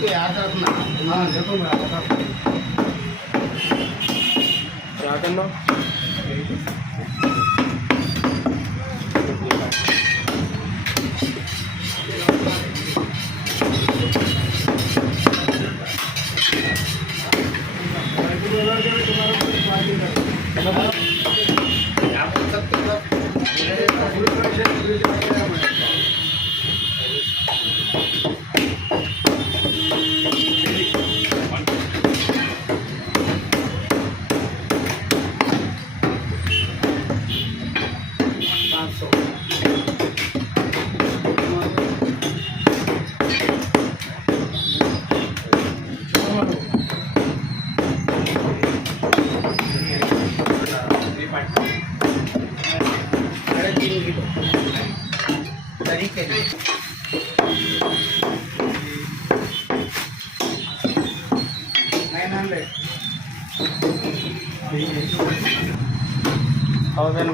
को याद रखना। हाँ देखो मैं आता हूँ क्या करना।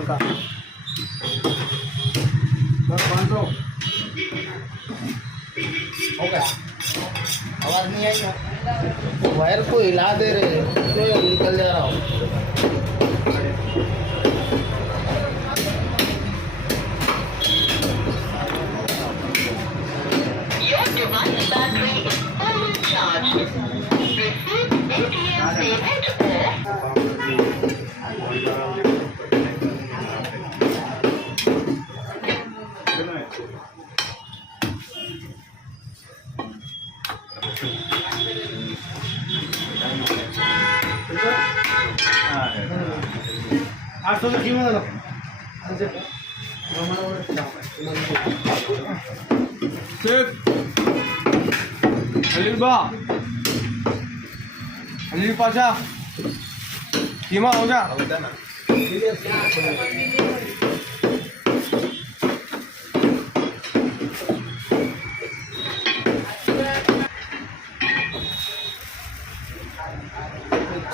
का बस 500 हो गया। आवाज नहीं आई ना, वायर को हिला दे रहे तो निकल जा रहा हो। Your device battery is fully charged. Receive ATM payment और 800 की कीमत है। अली पाशा कीमा हो जा ना।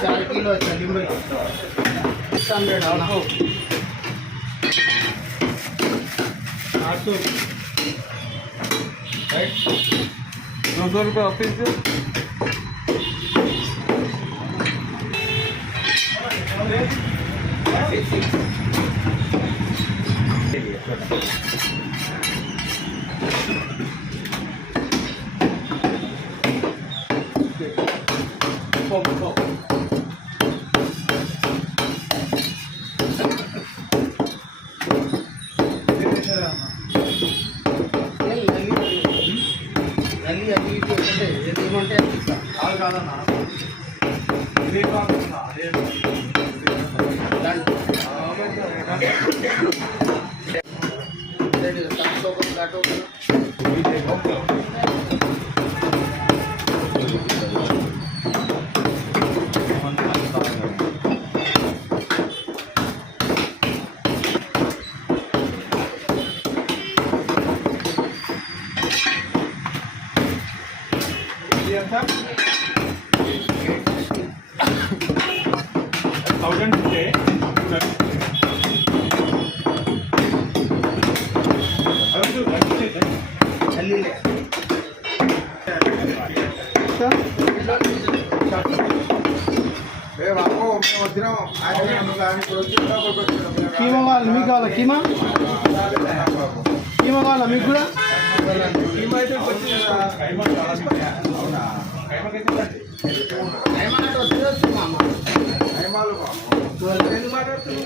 चार किलो है सलीम भाई 600 800 राइट 200 रुपये ऑफिस से कीमा కావాలి మీకు కావాలా कीमा కావాలా మీకు కూడా कीमा అయితే అవునా కైమా అంటే వచ్చేది మామ కైమాలు ఎందుకు మాట్లాడుతున్నారు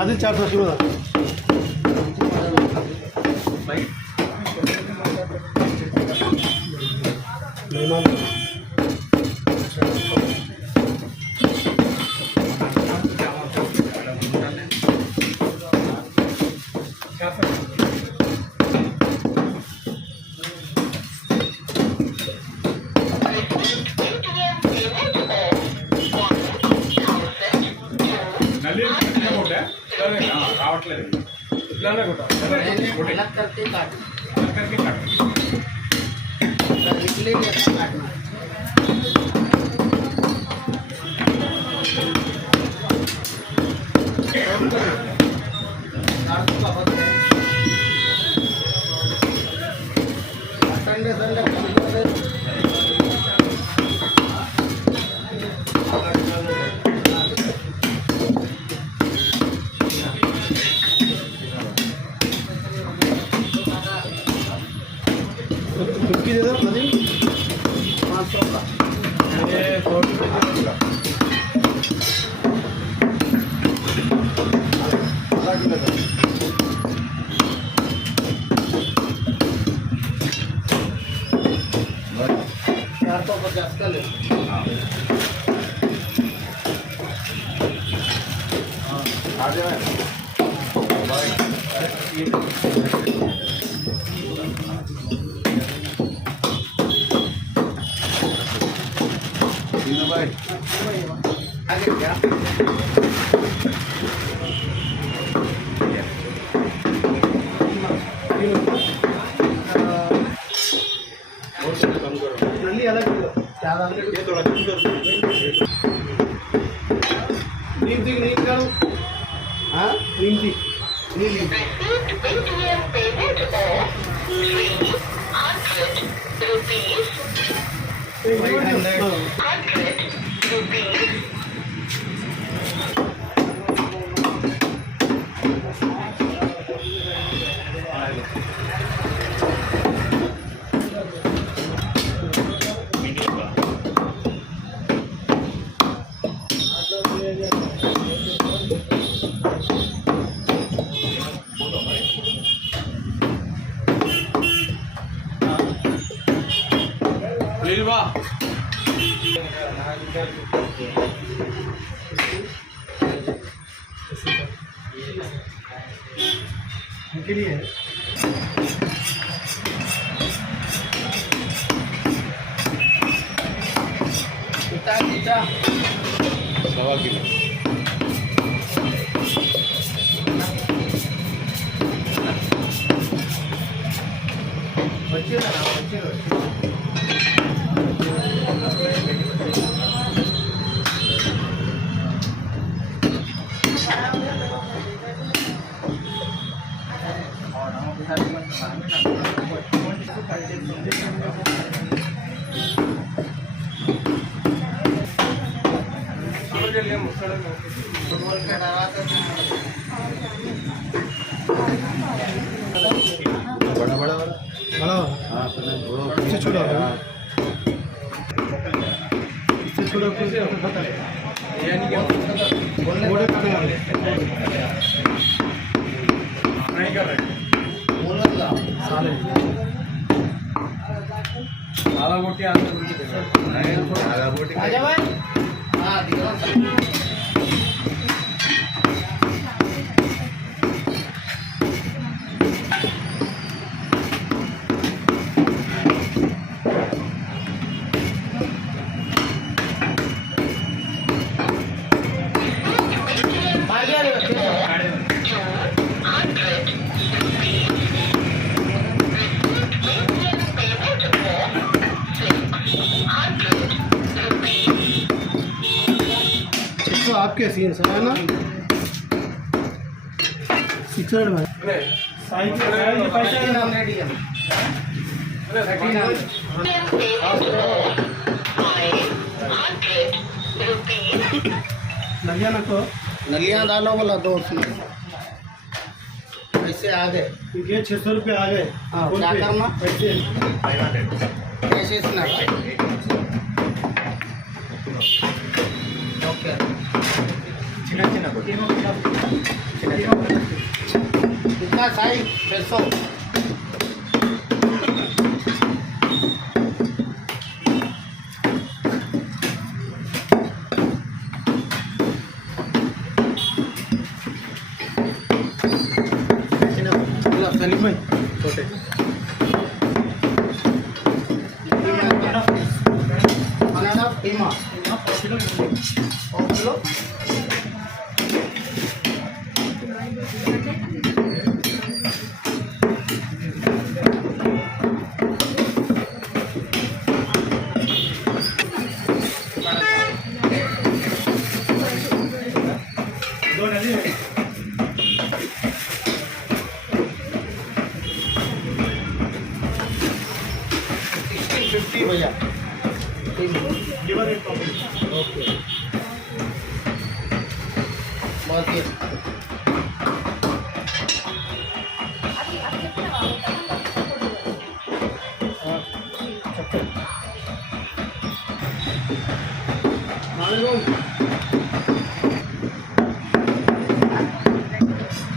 అది 400 కిలో करके काट निकले काटना चार तो 50 का ले आ जाए भाई आगे क्या नली अलग ज़्यादा ये थोड़ा कम कर नहीं करो हाँ नीम के लिए कितना 1.25 किलो बच्चे बड़ा बड़ा बड़ा हाँ पीछे छोड़ा पीछे छोड़ा नहीं कर रहे साला बोटी आजा भाई हाँ दिखाओ तो आपके सीन है ना 600 में नलियाँ डालो बोला 2 उसमें पैसे आ गए ये 600 रुपये आ गए हाँ क्या करना पैसे इतना ओके कितना साइज 600 भाई छोटे कीमा किलो भैया ओके बहुत ही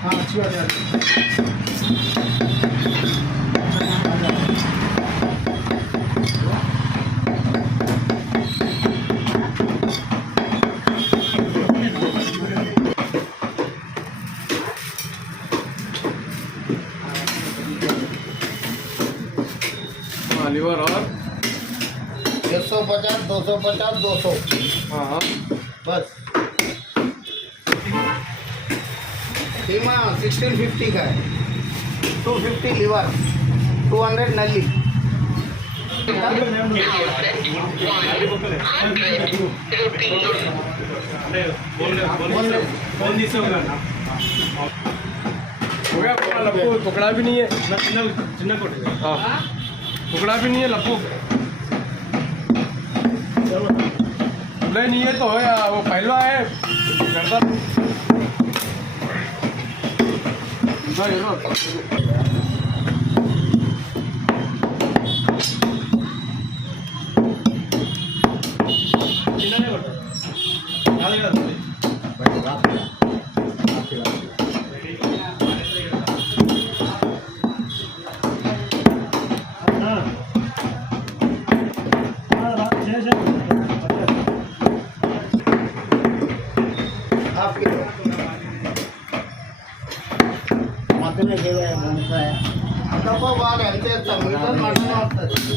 हाँ लिवर और 150, 250, 200 हाँ बस। कीमा 1650 का है, 250 लीवर, 200 नली। हो गया लप्पू, टुकड़ा भी नहीं है, हाँ टुकड़ा भी नहीं है लप्पू, नहीं है तो है वो पहलवा है गर्दा। డబ్బా బాగా ఎంత ఇస్తాం మీటర్ మటన్ వస్తుంది.